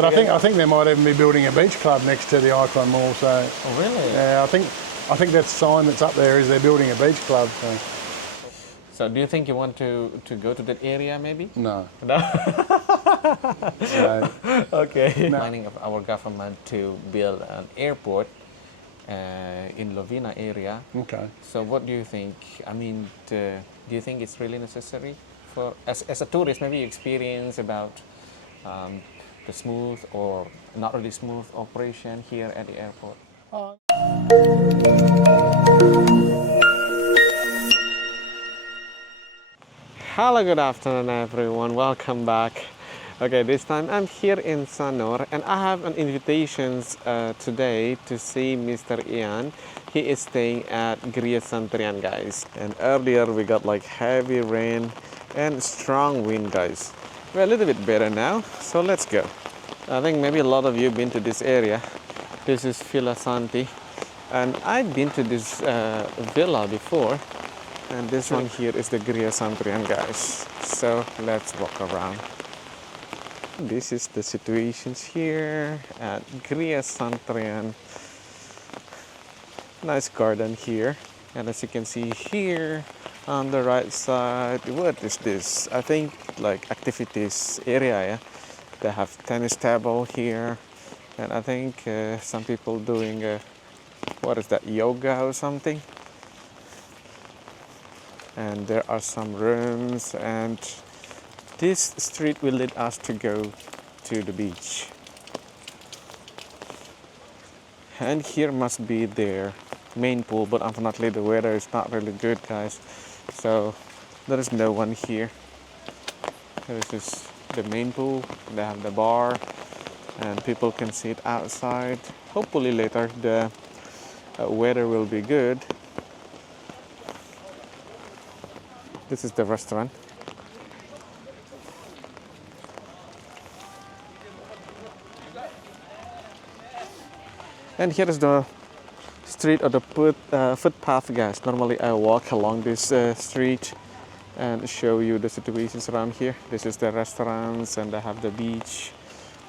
But I think they might even be building a beach club next to the Icon Mall. So. Oh, really? Yeah, I think that sign that's up there is they're building a beach club. So. So do you think you want to go to that area maybe? No. No? No. Okay. No. Planning of our government to build an airport in Lovina area. Okay. So what do you think? I mean, do you think it's really necessary for, as a tourist, maybe you experience about the smooth or not really smooth operation here at the airport? Hello, good afternoon everyone, welcome back. Okay, this time I'm here in Sanur and I have an invitation today to see Mr. Ian. He is staying at Griya Santrian, guys. And earlier we got like heavy rain and strong wind, guys. We're a little bit better now, so let's go. I think maybe a lot of you have been to this area. This is Villa Santi. And I've been to this villa before. And this one here is the Griya Santrian, guys. So let's walk around. This is the situations here at Griya Santrian. Nice garden here. And as you can see here on the right side, what is this? I think like activities area, yeah? They have tennis table here. And I think some people doing, what is that, yoga or something? And there are some rooms, and this street will lead us to go to the beach. And here must be their main pool, but unfortunately the weather is not really good, guys. So there is no one here. This is the main pool. They have the bar, and people can sit outside. Hopefully later the weather will be good. This is the restaurant. And here is the street or the footpath, guys. Normally I walk along this street and show you the situations around here. This is the restaurants and they have the beach.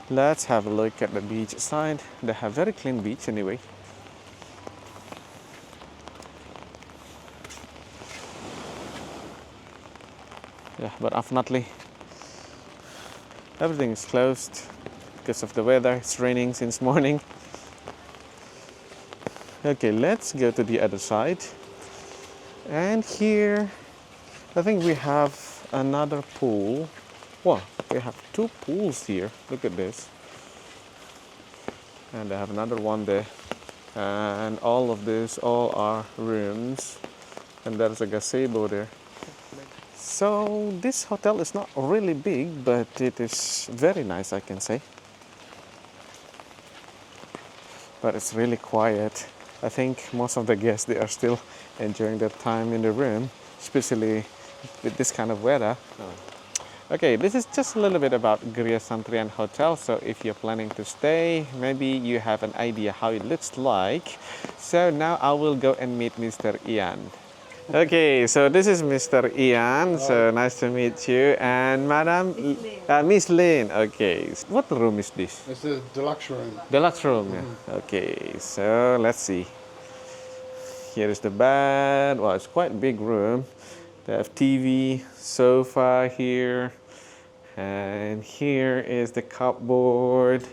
Let's have a look at the beach side. They have very clean beach anyway. Yeah, but unfortunately everything is closed because of the weather. It's raining since morning. Okay, let's go to the other side. And here I think we have another pool. Wow, we have two pools here. Look at this. And I have another one there. And all of this, all are rooms. And there's a gazebo there. So this hotel is not really big, but it is very nice, I can say. But it's really quiet. I think most of the guests, they are still enjoying their time in the room, especially with this kind of weather. Okay, this is just a little bit about Griya Santrian Hotel. So if you're planning to stay, maybe you have an idea how it looks like. So now I will go and meet Mr. Ian. Okay, so this is Mr. Ian. So nice to meet you. And Madam Miss Lyn. Okay, what room is this? It's the deluxe room. Deluxe room, yeah. Okay, so let's see. Here is the bed. Well, it's quite a big room. They have TV, sofa here. And here is the cupboard.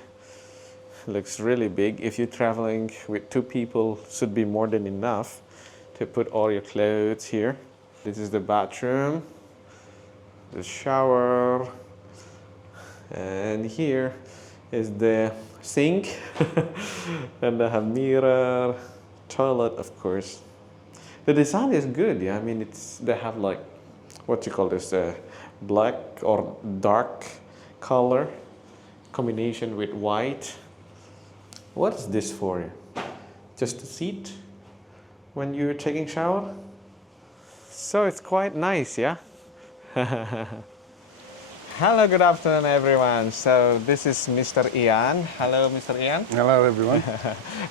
Looks really big. If you're traveling with two people, should be more than enough to put all your clothes here. This is the bathroom, the shower, and here is the sink, and they have mirror, toilet, of course. The design is good, yeah. I mean, they have like, what you call this, black or dark color combination with white. What is this for? Just a seat when you're taking shower? So it's quite nice, yeah? Hello, good afternoon everyone. So this is Mr. Ian. Hello, Mr. Ian. Hello, everyone.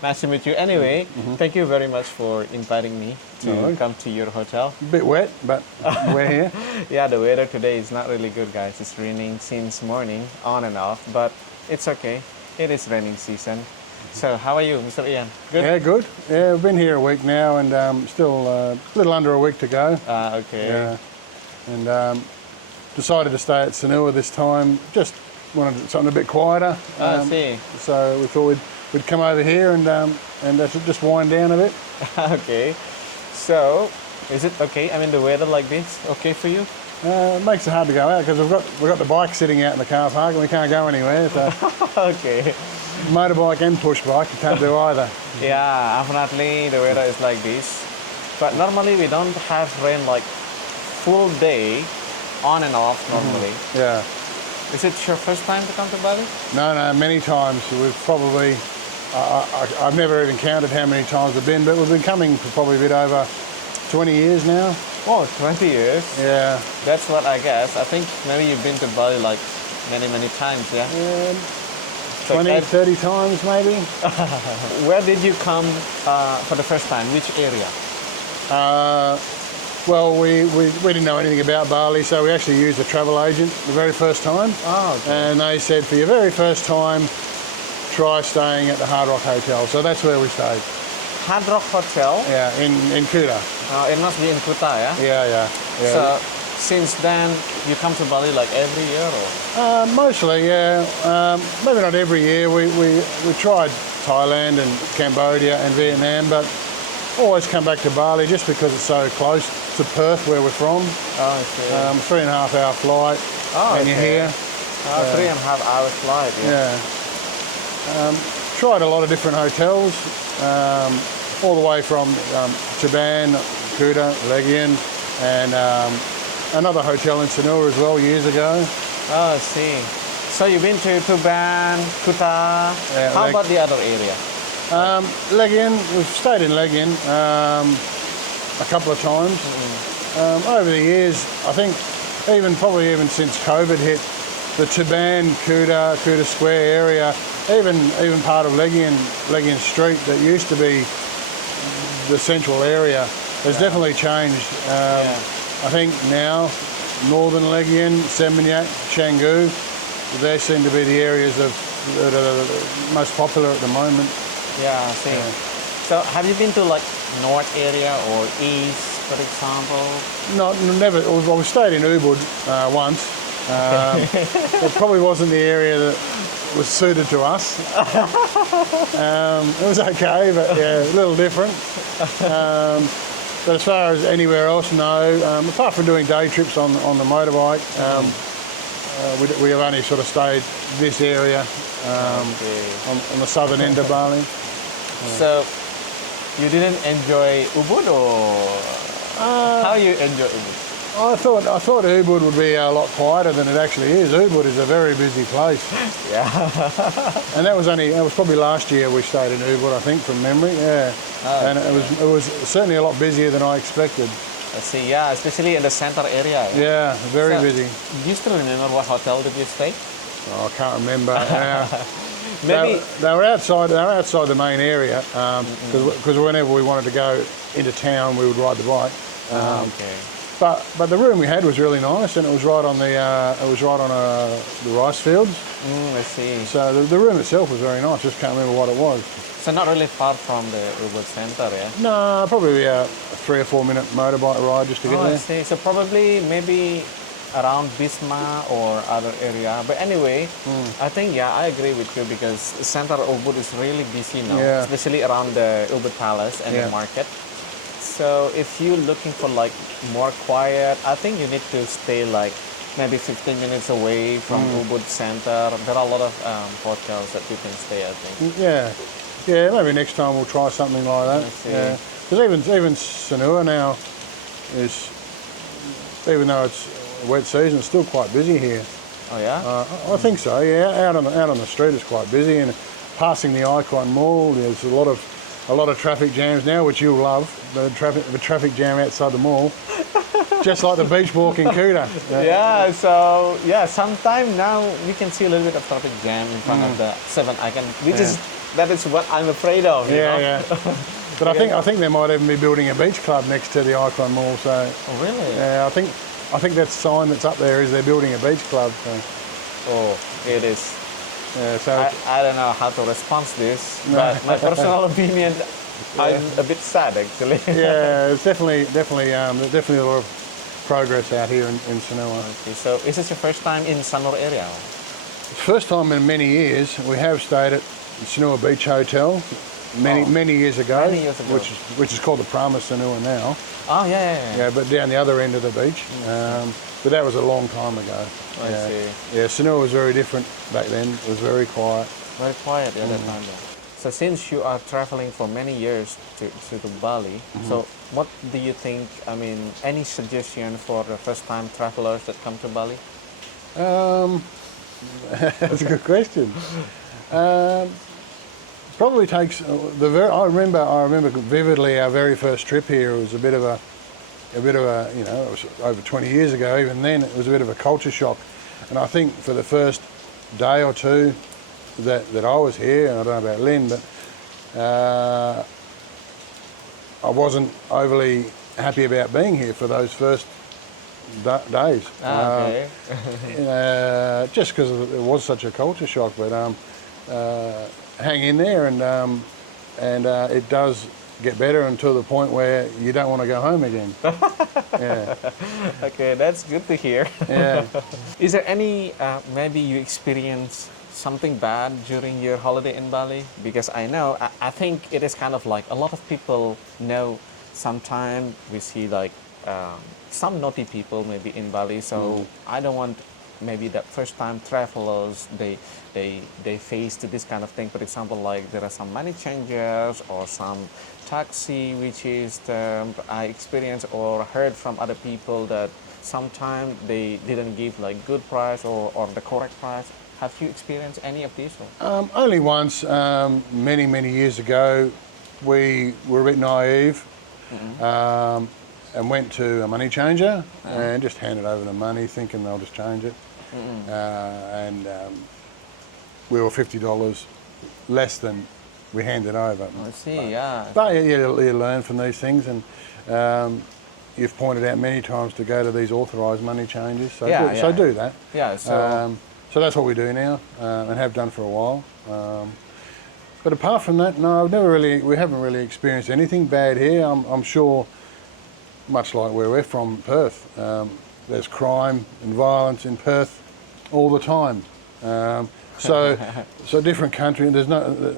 Nice to meet you. Anyway, thank you very much for inviting me to come to your hotel. A bit wet, but we're here. Yeah, the weather today is not really good, guys. It's raining since morning, on and off. But It's okay. It is raining season. So how are you, Mr. Ian? Good? Yeah, good. Yeah, we've been here a week now and still a little under a week to go. Okay. Yeah. And decided to stay at Sanur this time. Just wanted something a bit quieter. I see. So we thought we'd come over here and just wind down a bit. Okay. So, is it okay? I mean, the weather like this, okay for you? It makes it hard to go out because we've got the bike sitting out in the car park and we can't go anywhere. So Okay. motorbike and push bike, you can't do either. Yeah, unfortunately, the weather is like this. But normally we don't have rain like full day, on and off normally. Yeah. Is it your first time to come to Bali? No, many times. We've probably, I've never even counted how many times we've been, but we've been coming for probably a bit over 20 years now. Oh, 20 years. Yeah. That's what I guess. I think maybe you've been to Bali like many times, yeah? 20, 30 times maybe. Where did you come for the first time? Which area? Well, we didn't know anything about Bali, so we actually used a travel agent the very first time. Oh, okay. And they said, for your very first time, try staying at the Hard Rock Hotel. So that's where we stayed. Hard Rock Hotel? Yeah, in Kuta. It must be in Kuta, yeah? Yeah. So since then, you come to Bali like every year or? Mostly, yeah. Maybe not every year. We tried Thailand and Cambodia and Vietnam, but always come back to Bali just because it's so close to Perth, where we're from. Oh, I see. 3.5 hour flight, and you're here. 3.5 hours flight, yeah. Tried a lot of different hotels, all the way from Chaban, Kuta, Legian, and another hotel in Sanur as well years ago. Oh, I see. So you've been to Tuban, Kuta. How about the other area? Legian, we've stayed in Legian a couple of times. Over the years, I think probably even since COVID hit, the Tuban, Kuta Square area, even part of Legian Street that used to be the central area has definitely changed. I think now northern Legian, Seminyak, Canggu, they seem to be the areas that are most popular at the moment. Yeah, I see. So have you been to like north area or east, for example? Never. Well, we stayed in Ubud once. It probably wasn't the area that was suited to us. It was okay, but yeah, a little different. But as far as anywhere else, no. Apart from doing day trips on the motorbike, we have only sort of stayed this area on the southern end of Bali. So you didn't enjoy Ubud, or how you enjoy Ubud? I thought Ubud would be a lot quieter than it actually is. Ubud is a very busy place. Yeah. And that was probably last year we stayed in Ubud, I think, from memory. Yeah. And it was certainly a lot busier than I expected. I see. Yeah, especially in the center area. Yeah, very busy. Do you still remember what hotel did you stay? Oh, I can't remember. Maybe they were outside the main area because whenever we wanted to go into town, we would ride the bike. Okay. But the room we had was really nice, and it was right on the rice fields. I see. So the room itself was very nice. Just can't remember what it was. So not really far from the Ubud Center, yeah? No, probably a 3 or 4 minute motorbike ride just to get there. I see. So probably maybe around Bisma or other area. But anyway, I think, yeah, I agree with you because the center of Ubud is really busy now, especially around the Ubud Palace and the market. So if you're looking for like more quiet, I think you need to stay like maybe 15 minutes away from Ubud Center. There are a lot of hotels that you can stay, I think. Yeah, maybe next time we'll try something like that. Yeah, because even Sanur now is, even though it's wet season, it's still quite busy here. Oh yeah? I think so. Yeah, out on the street it's quite busy, and passing the Icon Mall, there's a lot of traffic jams now, which you'll love. The traffic jam outside the mall, just like the beach walk in Kuta. Yeah. So sometime now we can see a little bit of traffic jam in front of the 7 Icon, that is what I'm afraid of. You know? Yeah. But I think they might even be building a beach club next to the Icon Mall. So. Oh really? Yeah, I think that sign that's up there is they're building a beach club. So. Oh, it is. So I don't know how to respond to this, but my personal opinion, I'm a bit sad actually. yeah, it's definitely a lot of progress out here in Sanur. Okay, so is this your first time in Sanur area? First time in many years. We have stayed at Sanur Beach Hotel many years ago, Many years ago. which is called the Prama Sanur now. Oh, yeah. Yeah, but down the other end of the beach. But that was a long time ago. I see. Yeah, Sanur was very different back then. It was very quiet. Very quiet at that time. Yeah. So since you are traveling for many years to Bali, so what do you think, I mean, any suggestion for the first-time travelers that come to Bali? That's a good question. Probably takes I remember vividly our very first trip here. It was a bit of a you know, it was over 20 years ago. Even then, it was a bit of a culture shock. And I think for the first day or two that I was here, and I don't know about Lyn, but I wasn't overly happy about being here for those first days. Okay. Just because it was such a culture shock. But hang in there, and it does get better until the point where you don't want to go home again. Yeah. Okay, that's good to hear. Yeah. Is there any, maybe you experience something bad during your holiday in Bali? Because I know, I think it is kind of like a lot of people know sometimes we see like some naughty people maybe in Bali, so I don't want maybe the first time travelers, they face to this kind of thing. For example, like there are some money changers or some taxi, which is I experienced or heard from other people that sometimes they didn't give like good price or the correct price. Have you experienced any of these? Only once, many years ago. We were a bit naive and went to a money changer and just handed over the money thinking they'll just change it. And we were $50 less than we handed over. I see, yeah. But you learn from these things, and you've pointed out many times to go to these authorised money changers, so, so do that. Yeah, so... So that's what we do now, and have done for a while. But apart from that, no, we haven't really experienced anything bad here. I'm sure, much like where we're from, Perth, there's crime and violence in Perth all the time. So different country, and there's no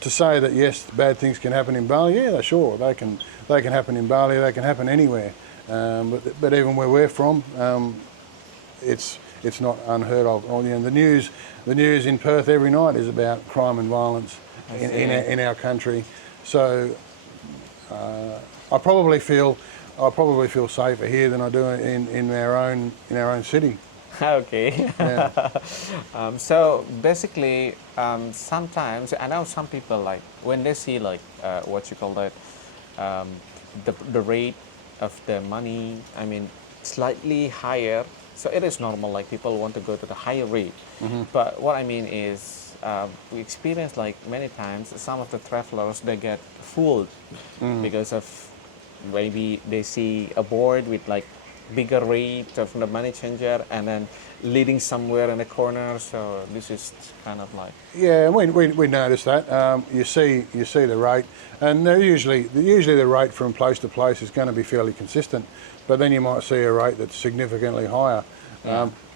to say that yes, bad things can happen in Bali. Yeah, sure, they can happen in Bali. They can happen anywhere. But even where we're from, it's not unheard of. You know, the news in Perth every night is about crime and violence in our country. So I probably feel safer here than I do in our own city. Okay. Yeah. So basically, sometimes I know some people like when they see like what you call that, the rate of the money. I mean, slightly higher. So it is normal, like people want to go to the higher rate. But what I mean is, we experience like many times, some of the travelers, they get fooled because of maybe they see a board with like bigger rate from the money changer and then leading somewhere in the corner. So this is kind of like... Yeah, we notice that. You see the rate, and usually the rate from place to place is going to be fairly consistent. But then you might see a rate that's significantly higher.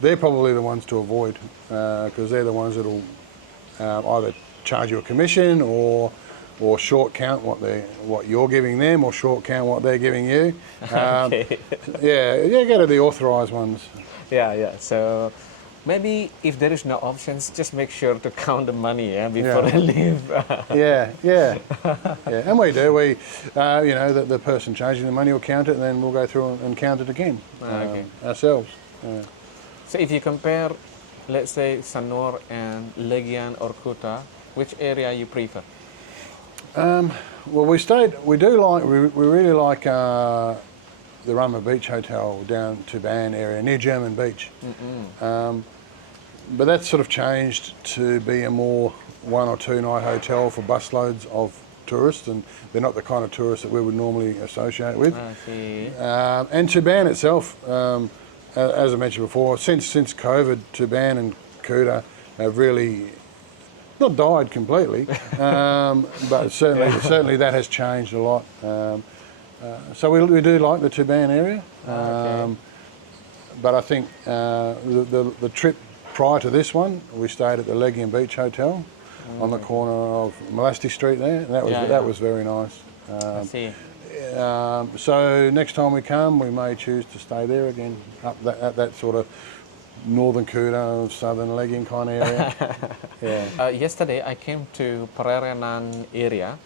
They're probably the ones to avoid because they're the ones that'll either charge you a commission or short count what you're giving them, or short count what they're giving you. Okay. Yeah, go to the authorised ones. Yeah. So maybe if there is no options, just make sure to count the money before you leave. Yeah. And we do. We, the person charging the money will count it, and then we'll go through and count it again ourselves. Yeah. So if you compare, let's say Sanur and Legian or Kuta, which area you prefer? Well, we really like the Rumba Beach Hotel down to Ban area, near German Beach. But that's sort of changed to be a more 1 or 2 night hotel for busloads of tourists, and they're not the kind of tourists that we would normally associate with. I see. And Tuban itself, as I mentioned before, since COVID, Tuban and Kuta have really not died completely, but certainly that has changed a lot. So we do like the Tuban area, but I think the trip prior to this one, we stayed at the Legian Beach Hotel on the corner of Molasti Street there, and that was very nice. I see. So next time we come, we may choose to stay there again, up at that sort of northern Kuta, southern Legian kind of area. Yeah. Yesterday I came to Perairan area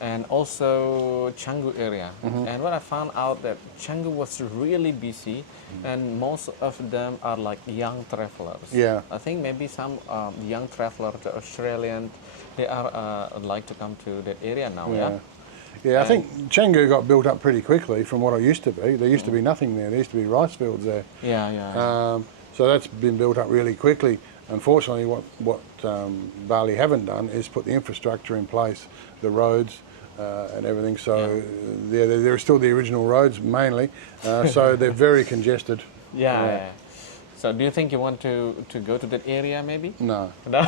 and also Canggu area, and what I found out that Canggu was really busy, and most of them are like young travelers. Yeah. I think maybe some young travelers, the Australian, they are like to come to that area now. Yeah. Yeah, I think Canggu got built up pretty quickly from what it used to be. There used to be nothing there. There used to be rice fields there. So that's been built up really quickly. Unfortunately, what Bali haven't done is put the infrastructure in place, the roads and everything. So there are still the original roads mainly. So they're very congested. Yeah. So do you think you want to go to that area maybe? No. No?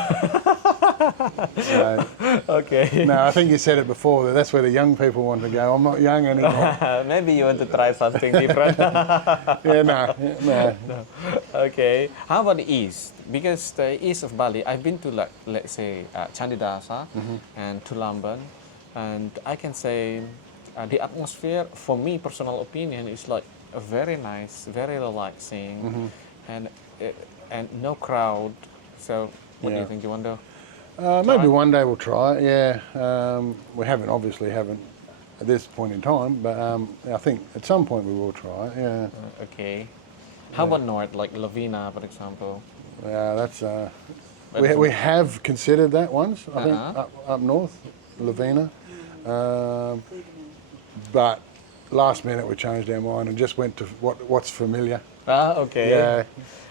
No. Okay. No, I think you said it before. That's where the young people want to go. I'm not young anymore. Maybe you want to try something different. No. Okay. How about the east? Because the east of Bali, I've been to like, let's say Candi Dasa and Tulamben, and I can say the atmosphere, for me, personal opinion, is like very nice, very relaxing, and no crowd. So what do you think? You want to? Maybe one day we'll try it. Yeah, we obviously haven't at this point in time, but I think at some point we will try it. Yeah. Okay. How about north, like Lovina, for example? That's we have considered that once. I think up north, Lovina, but last minute we changed our mind and just went to what's familiar. Okay. Yeah.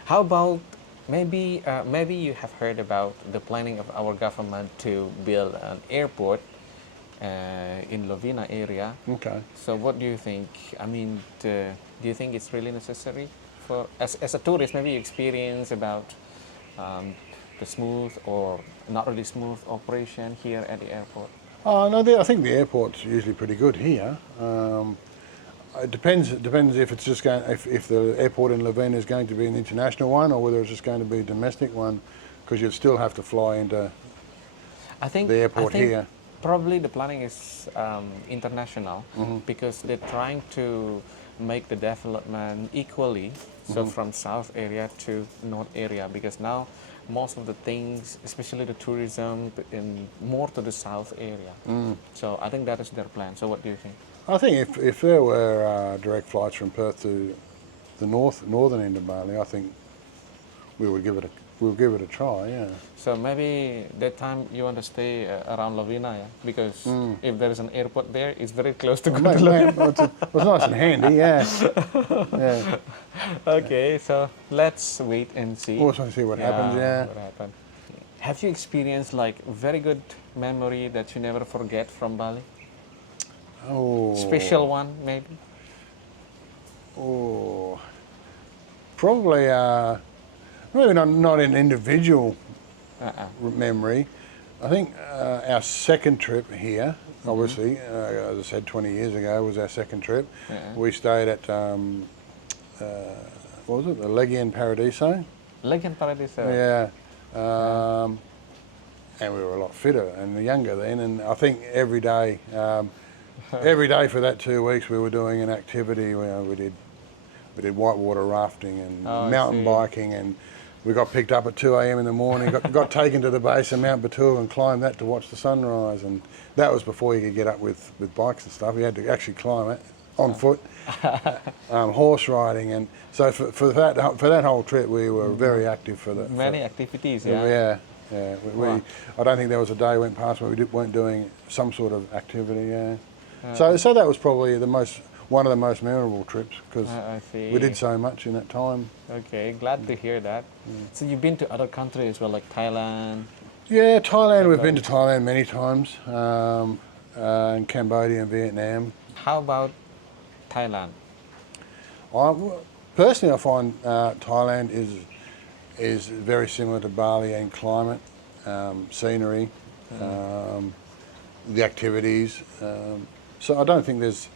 How about maybe you have heard about the planning of our government to build an airport in Lovina area. Okay. So what do you think? I mean, do you think it's really necessary for as a tourist? Maybe you experience about the smooth or not really smooth operation here at the airport. Oh no, I think the airport's usually pretty good here. It depends if it's just going if the airport in Lovina is going to be an international one or whether it's just going to be a domestic one, because you'd still have to fly into the airport here. Probably the planning is international because they're trying to make the development equally, so from south area to north area, because now most of the things, especially the tourism, in more to the south area. So I think that is their plan. So what do you think? I think if there were direct flights from Perth to the northern end of Bali, I think we'll give it a try. Yeah. So maybe that time you want to stay around Lovina, yeah? Because if there is an airport there, it's very close to go to Lovina. It's nice and handy. Yeah. Yeah. Okay, so let's wait and see. We'll see what happens. Yeah. What happened. Have you experienced like very good memory that you never forget from Bali? Oh. Special one, maybe? Oh. Probably. Maybe not an individual memory. I think our second trip here, obviously, as I said, 20 years ago was our second trip. We stayed at, what was it, the Legian Paradiso? Legian Paradiso. Yeah. And we were a lot fitter and younger then, and I think every day for that 2 weeks we were doing an activity. We did whitewater rafting and mountain biking, and we got picked up at 2 a.m. in the morning, got taken to the base of Mount Batur and climbed that to watch the sunrise. And that was before you could get up with bikes and stuff. You had to actually climb it on foot, horse riding. And so for that whole trip, we were very active for the... Many activities, yeah. Yeah. I don't think there was a day went past where we weren't doing some sort of activity, yeah. So that was probably one of the most memorable trips, because we did so much in that time. Okay, glad to hear that. So you've been to other countries as well, like Thailand? Yeah, Thailand, we've been to Thailand many times, and Cambodia and Vietnam. How about Thailand? Personally, I find Thailand is very similar to Bali in climate scenery, the activities. So I don't think there's,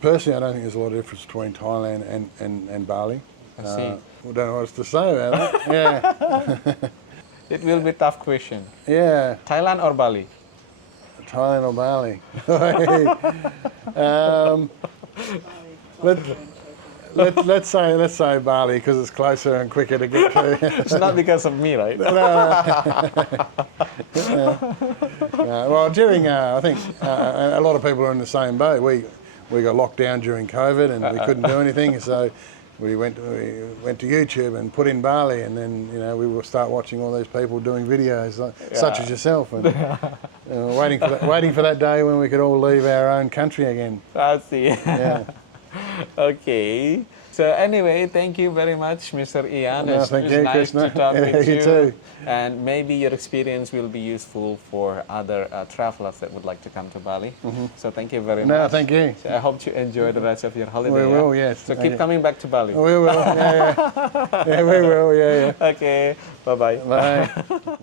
personally, I don't think there's a lot of difference between Thailand and Bali. I see. I don't know what else to say about that. Yeah. It will be a tough question. Yeah. Thailand or Bali? Thailand or Bali? Let's say Bali because it's closer and quicker to get to. It's not because of me, right? Well, during I think a lot of people are in the same boat. We got locked down during COVID and we couldn't do anything, so we went to YouTube and put in Bali, and then we will start watching all these people doing videos such as yourself, and waiting for that day when we could all leave our own country again. I see. Yeah. Okay. So anyway, thank you very much, Mr. Ian. No, It's thank you, nice Krishna. to talk with You too. And maybe your experience will be useful for other travelers that would like to come to Bali. So thank you very much. No, thank you. So I hope you enjoy the rest of your holiday. We will, yes. So keep coming back to Bali. We will, yeah. Yeah, we will, yeah. Okay. Bye-bye. Bye.